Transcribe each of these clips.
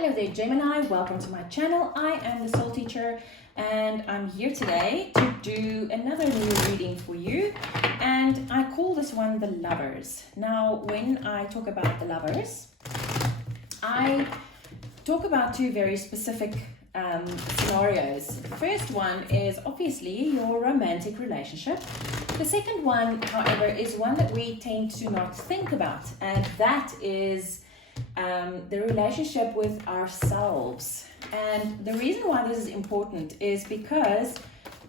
Hello there, Gemini. Welcome to my channel. I am the Soul Teacher and I'm here today to do another new reading for you. And I call this one The Lovers. Now, when I talk about the lovers, I talk about two very specific scenarios. The first one is obviously your romantic relationship. The second one, however, is one that we tend to not think about, and that is the relationship with ourselves. And the reason why this is important is because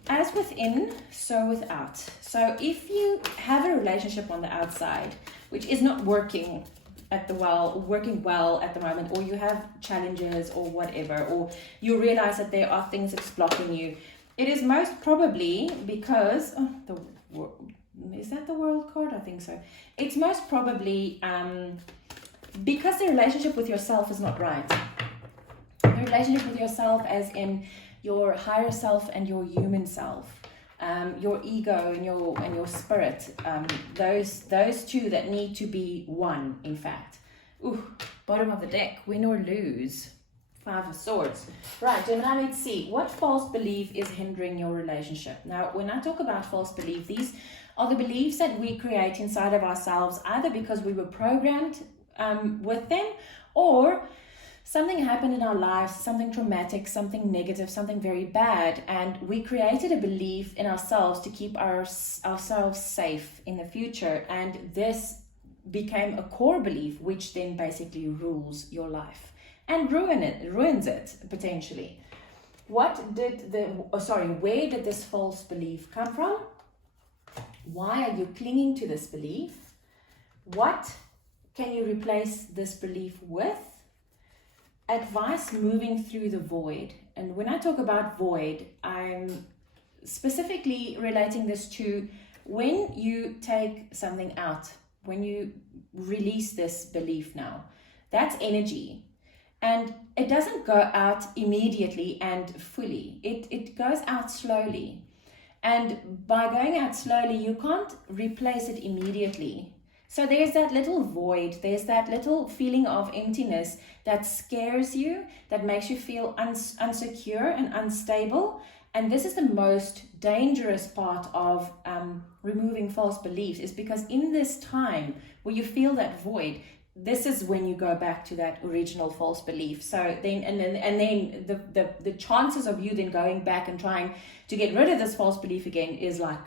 as within, so without. So if you have a relationship on the outside which is not working well at the moment, or you have challenges or whatever, or you realize that there are things that's blocking you, it is most probably because is that the world card? I think so. It's most probably because the relationship with yourself is not right. The relationship with yourself as in your higher self and your human self, your ego and your spirit, those two that need to be one, in fact. Ooh, bottom of the deck, win or lose. 5 of Swords. Right, Gemini, let's see. What false belief is hindering your relationship? Now, when I talk about false belief, these are the beliefs that we create inside of ourselves, either because we were programmed with them, or something happened in our lives, something traumatic, something negative, something very bad, and we created a belief in ourselves to keep ourselves safe in the future, and this became a core belief which then basically rules your life and ruins it potentially. Where did this false belief come from? Why are you clinging to this belief? What can you replace this belief with? Advice moving through the void. And when I talk about void, I'm specifically relating this to when you take something out, when you release this belief now. That's energy. And it doesn't go out immediately and fully. It goes out slowly. And by going out slowly, you can't replace it immediately. So there's that little void, there's that little feeling of emptiness that scares you, that makes you feel unsecure and unstable. And this is the most dangerous part of removing false beliefs, is because in this time where you feel that void, this is when you go back to that original false belief. So then the chances of you then going back and trying to get rid of this false belief again is like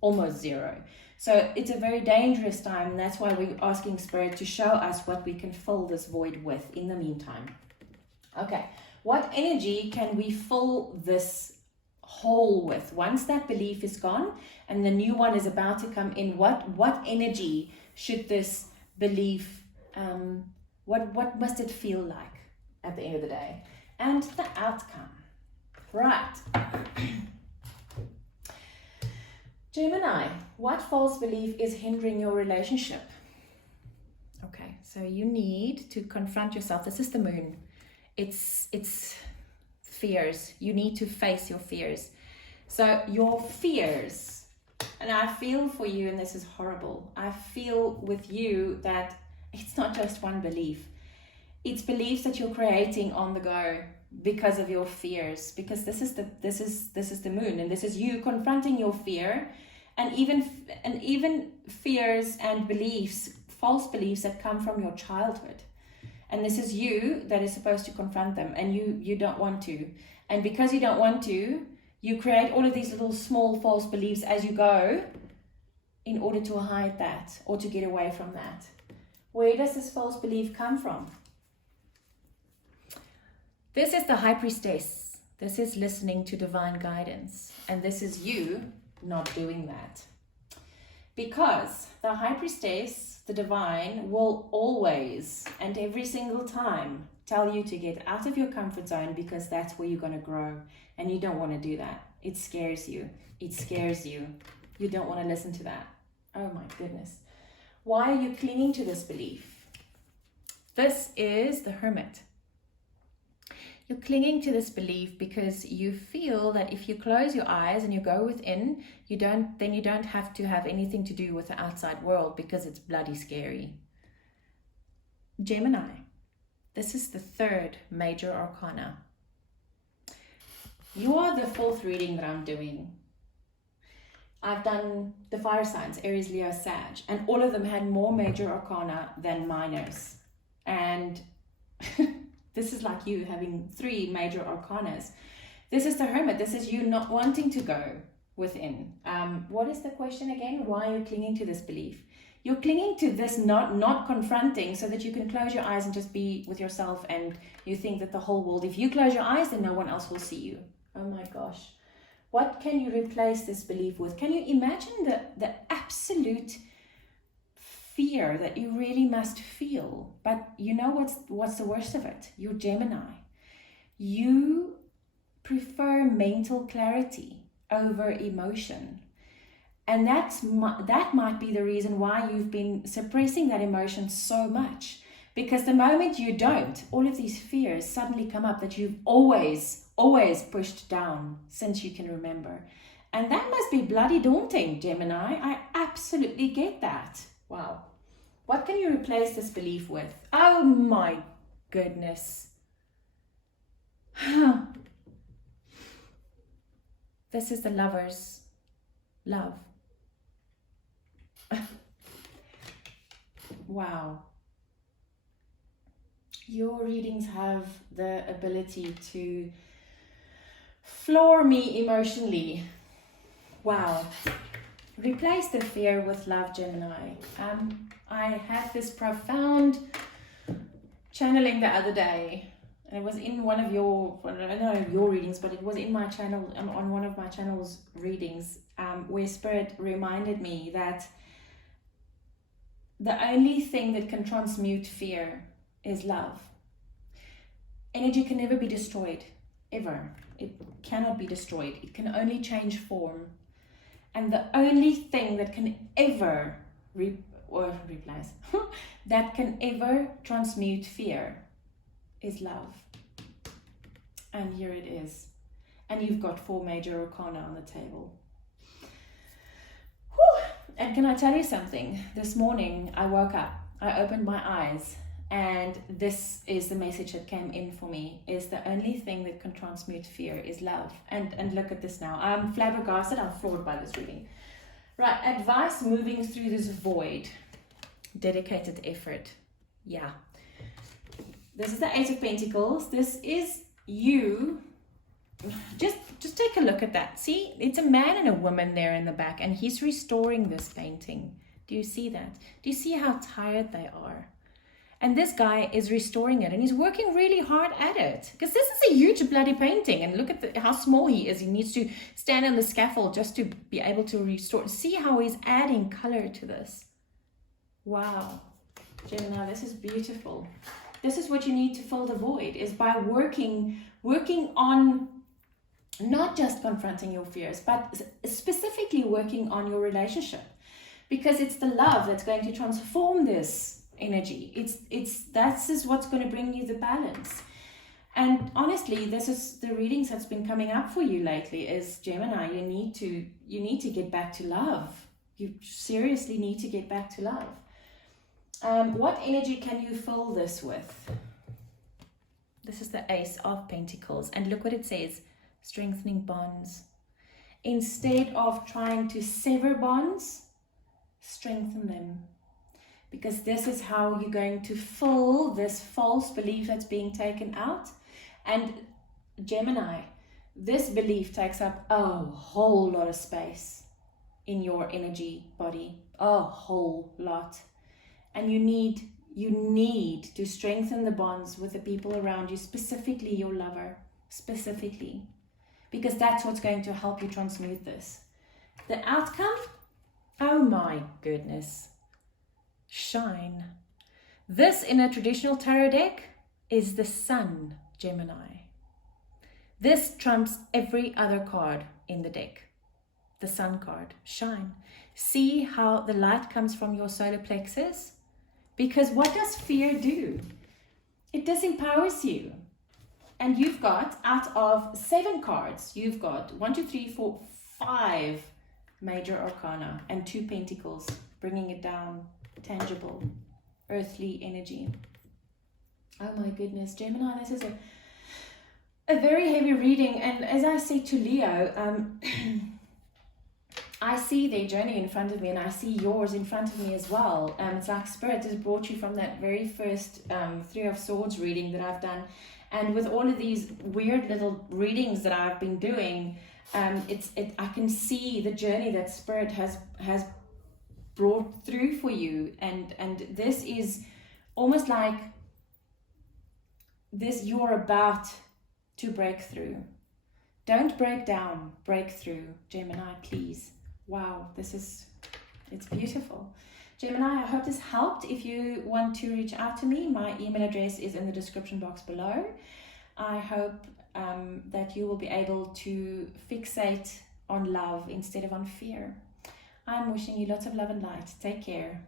almost zero. So it's a very dangerous time, and that's why we're asking Spirit to show us what we can fill this void with in the meantime. Okay, what energy can we fill this hole with? Once that belief is gone and the new one is about to come in, what energy should this belief, what must it feel like at the end of the day? And the outcome. Right. Gemini, what false belief is hindering your relationship? Okay, so you need to confront yourself. This is the moon. It's fears. You need to face your fears. So your fears, and I feel for you, and this is horrible. I feel with you that it's not just one belief. It's beliefs that you're creating on the go because of your fears, because this is the moon, and this is you confronting your fear, and even fears and beliefs, false beliefs that come from your childhood, and this is you that is supposed to confront them, and you don't want to, and because you don't want to, you create all of these little small false beliefs as you go in order to hide that or to get away from that. Where does this false belief come from? This is the High Priestess. This is listening to divine guidance. And this is you not doing that. Because the High Priestess, the divine, will always and every single time tell you to get out of your comfort zone, because that's where you're going to grow. And you don't want to do that. It scares you. It scares you. You don't want to listen to that. Oh my goodness. Why are you clinging to this belief? This is the Hermit. You're clinging to this belief because you feel that if you close your eyes and you go within, you don't have to have anything to do with the outside world because it's bloody scary. Gemini, This is the third major arcana. You are the fourth reading that I'm doing. I've done the fire signs, Aries, Leo, Sag, and all of them had more major arcana than minors. And this is like you having 3 major arcanas. This is the Hermit. This is you not wanting to go within. What is the question again? Why are you clinging to this belief? You're clinging to this not confronting so that you can close your eyes and just be with yourself, and you think that the whole world, if you close your eyes, then no one else will see you. Oh my gosh. What can you replace this belief with? Can you imagine the absolute fear that you really must feel? But you know what's the worst of it? You're Gemini. You prefer mental clarity over emotion. And that might be the reason why you've been suppressing that emotion so much. Because the moment you don't, all of these fears suddenly come up that you've always pushed down since you can remember. And that must be bloody daunting, Gemini. I absolutely get that. Wow. What can you replace this belief with? Oh my goodness. This is the Lovers. Love. Wow. Your readings have the ability to floor me emotionally. Wow. Replace the fear with love, Gemini. I had this profound channeling the other day, and it was in one of your, I don't know your readings, but it was in my channel, on one of my channel's readings, where Spirit reminded me that the only thing that can transmute fear is love. Energy can never be destroyed, ever. It cannot be destroyed. It can only change form. And the only thing that can ever replace, that can ever transmute fear is love. And here it is. And you've got 4 major arcana on the table. Whew. And can I tell you something? This morning I woke up, I opened my eyes, and this is the message that came in for me, is the only thing that can transmute fear is love. And look at this now. I'm flabbergasted, I'm floored by this reading. Right, advice moving through this void. Dedicated effort. Yeah. This is the 8 of Pentacles. This is you. Just take a look at that. See, it's a man and a woman there in the back, and he's restoring this painting. Do you see that? Do you see how tired they are? And this guy is restoring it, and he's working really hard at it, because this is a huge bloody painting. And look at how small he is. He needs to stand on the scaffold just to be able to restore. See how he's adding color to this. Wow. Gemini, this is beautiful. This is what you need to fill the void, is by working on not just confronting your fears, but specifically working on your relationship, because it's the love that's going to transform this energy. This is what's going to bring you the balance. And honestly, this is the readings that's been coming up for you lately, is Gemini, you need to get back to love. You seriously need to get back to love. What energy can you fill this with? This is the Ace of Pentacles, and look what it says: strengthening bonds. Instead of trying to sever bonds, strengthen them. Because this is how you're going to fill this false belief that's being taken out. And Gemini, this belief takes up a whole lot of space in your energy body, a whole lot. And you need to strengthen the bonds with the people around you, specifically your lover, specifically, because that's what's going to help you transmute this. The outcome, oh my goodness, shine. This in a traditional tarot deck is the Sun, Gemini. This trumps every other card in the deck. The Sun card, shine. See how the light comes from your solar plexus? Because what does fear do? It disempowers you. And you've got, out of 7 cards, you've got 1, 2, 3, 4, 5 major arcana and 2 pentacles, bringing it down, tangible, earthly energy. Oh my goodness, Gemini, this is a very heavy reading. And as I said to Leo, I see their journey in front of me, and I see yours in front of me as well. It's like Spirit has brought you from that very first Three of Swords reading that I've done. And with all of these weird little readings that I've been doing, I can see the journey that Spirit has brought through for you. And this is almost like this, you're about to break through. Don't break down, break through, Gemini, please. Wow, it's beautiful. Gemini, I hope this helped. If you want to reach out to me, my email address is in the description box below. I hope that you will be able to fixate on love instead of on fear. I'm wishing you lots of love and light. Take care.